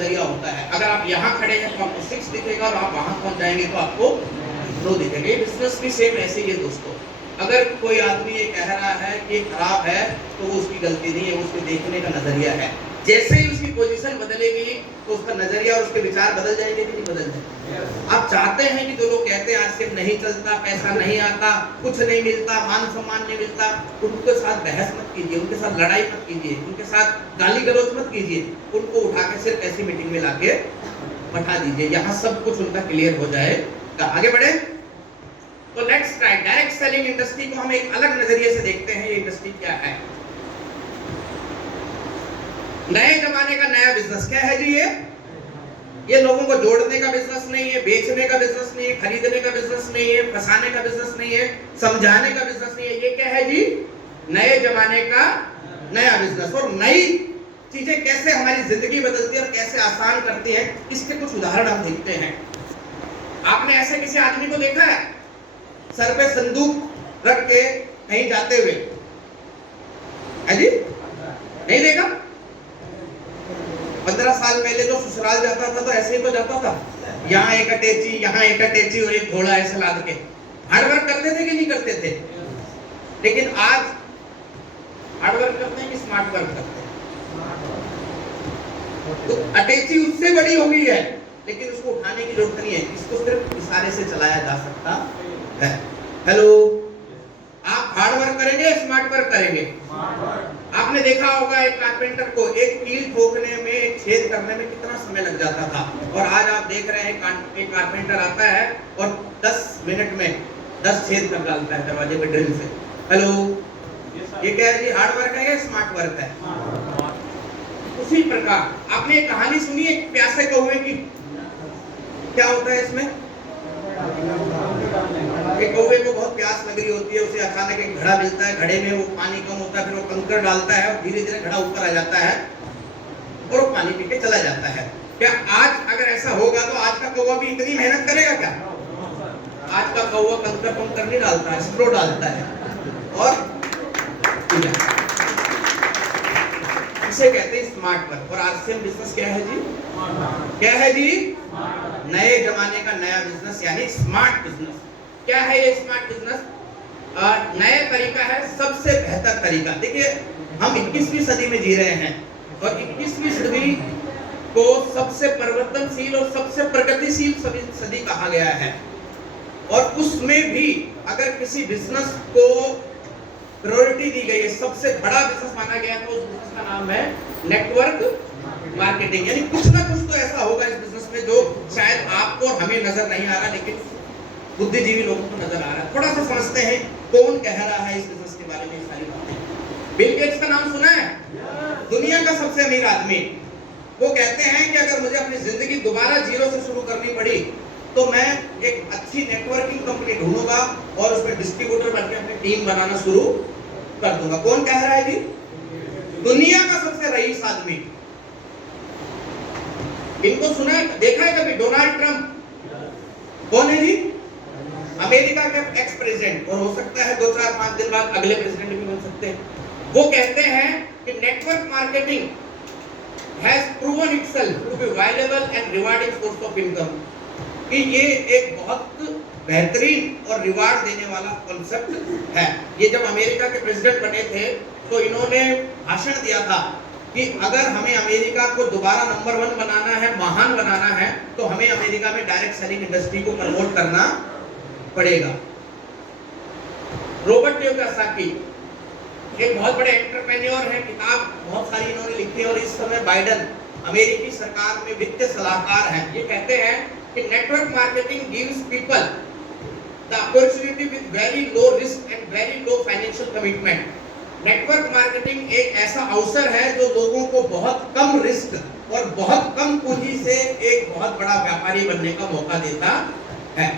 नजरिया होता है। अगर आप यहाँ खड़े हैं तो आपको 6 दिखेगा और आप वहां पहुंच जाएंगे तो आपको 9 दिखेगा। ये बिजनेस भी सेम ऐसे ही है दोस्तों। अगर कोई आदमी ये कह रहा है कि ये खराब है तो वो उसकी गलती नहीं है, वो उसके देखने का नजरिया है। जैसे ही उसकी पोजीशन बदलेगी तो उसका नजरिया और उसके विचार बदल जाएंगे कि नहीं बदल जाएंगे। आप चाहते हैं कि जो लोग कहते हैं आज से नहीं चलता, पैसा नहीं आता, कुछ नहीं मिलता, मान सम्मान नहीं मिलता, उनके साथ बहस मत कीजिए, उनके साथ लड़ाई मत कीजिए, उनके साथ गाली गलौज मत कीजिए। उनको उठा के सिर्फ ऐसी मीटिंग में लाके बैठा दीजिए, यहाँ सब कुछ उनका क्लियर हो जाएगा। आगे बढ़े तो नेक्स्ट डायरेक्ट सेलिंग इंडस्ट्री को हम एक अलग नजरिए से देखते हैं। ये इंडस्ट्री क्या है? नए जमाने का नया बिजनेस क्या है जी? ये लोगों को जोड़ने का बिजनेस नहीं है, बेचने का बिजनेस नहीं है, खरीदने का बिजनेस नहीं है, फंसाने का बिजनेस नहीं है, समझाने का बिजनेस नहीं है। ये क्या है जी? नए जमाने का नया बिजनेस। और नई चीजें कैसे हमारी जिंदगी बदलती है और कैसे आसान करती है, इसके कुछ उदाहरण हम देखते हैं। आपने ऐसे किसी आदमी को देखा है सर पे संदूक रख के कहीं जाते हुए? है जी? नहीं देखा? 15 साल पहले जो ससुराल जाता था तो ऐसे ही तो जाता था, यहाँ एक अटैची, यहाँ एक अटैची और एक घोड़ा ऐसे लाद के। हार्ड वर्क करते थे कि नहीं करते थे? लेकिन आज हार्ड वर्क करते हैं कि स्मार्ट वर्क करते हैं? तो अटैची उससे बड़ी हो गई है लेकिन उसको उठाने की जरूरत नहीं है, इसको सिर्फ इशारे से चलाया जा सकता है। हेलो, आप हार्ड वर्क करेंगे या स्मार्ट वर्क करेंगे? आपने देखा होगा एक कारपेंटर को एक कील ठोकने में, एक छेद करने में कितना समय लग जाता था, और आज आप देख रहे हैं एक कारपेंटर आता है और 10 मिनट में 10 छेद कर डालता है दरवाजे पे ड्रिल से। हेलो, ये क्या है जी? हार्ड वर्क है या स्मार्ट वर्क है? उसी प्रकार आपने एक कहानी सुनी है प्यासे कौवे की? क्या होता है इसमें? एक कौवे को बहुत प्यास लग रही होती है, उसे अचानक एक घड़ा मिलता है, घड़े में वो पानी कम होता है, फिर वो कंकर डालता है और धीरे धीरे घड़ा ऊपर आ जाता है और वो पानी पी के चला जाता है। क्या आज अगर ऐसा होगा तो आज का कौवा भी इतनी मेहनत करेगा क्या? आज का कौवा कंकर नहीं डालता है, स्ट्रो डालता है और इसे कहते हैं स्मार्ट वर्क। और आरसीएम बिजनेस क्या है जी? क्या है जी? नए जमाने का नया बिजनेस यानी स्मार्ट बिजनेस। क्या है ये स्मार्ट बिजनेस? नया तरीका है, सबसे बेहतर तरीका। देखिए, हम 21वीं सदी में जी रहे हैं और 21वीं सदी को सबसे परिवर्तनशील और सबसे प्रगतिशील सदी कहा गया है। और उसमें भी अगर किसी बिजनेस को प्रायोरिटी दी गई है, सबसे बड़ा बिजनेस माना गया, तो उस बिजनेस का नाम है नेटवर्क मार्केटिंग। यानी कुछ ना कुछ तो ऐसा होगा इस बिजनेस में जो शायद आपको और हमें नजर नहीं आ रहा, लेकिन बुद्धिजीवी लोगों को नजर आ रहा है। थोड़ा सा समझते हैं कौन कह रहा है इस बिजनेस के बारे में सारी बातें। बिल गेट्स का नाम सुना है? दुनिया का सबसे अमीर आदमी। वो कहते हैं कि अगर मुझे अपनी जिंदगी दोबारा जीरो से शुरू करनी पड़ी तो मैं एक अच्छी नेटवर्किंग कंपनी ढूंढूंगा और उसमें डिस्ट्रीब्यूटर बनकर अपनी टीम बनाना शुरू कर दूंगा। कौन कह रहा है जी? दुनिया का सबसे रईस आदमी। इनको सुना है, देखा है कभी? डोनाल्ड ट्रंप कौन है जी? अमेरिका के एक्स प्रेसिडेंट, और हो सकता है 2, 4, 5 दिन बाद अगले प्रेसिडेंट भी बन सकते हैं। वो कहते हैं कि network marketing has proven itself to be viable and rewarding source of income. कि ये एक बहुत बेहतरीन और रिवार्ड देने वाला कॉन्सेप्ट है। ये जब अमेरिका के प्रेसिडेंट बने थे तो इन्होंने भाषण दिया था कि अगर हमें अमेरिका को दोबारा नंबर 1 बनाना है, महान बनाना है, तो हमें अमेरिका में डायरेक्ट सेलिंग इंडस्ट्री को प्रमोट करना पड़ेगा। रॉबर्ट कियोसाकी एक बहुत बड़े एंटरप्रेन्योर हैं, किताब बहुत सारी इन्होंने लिखी है और इस समय बाइडेन अमेरिकी सरकार में वित्तीय सलाहकार हैं। ये कहते हैं कि network marketing gives people the opportunity with very low risk and very low financial commitment. Network marketing एक ऐसा अवसर है जो लोगों को बहुत कम रिस्क और बहुत कम पूंजी से एक बहुत बड़ा व्यापारी बनने का मौका देता है।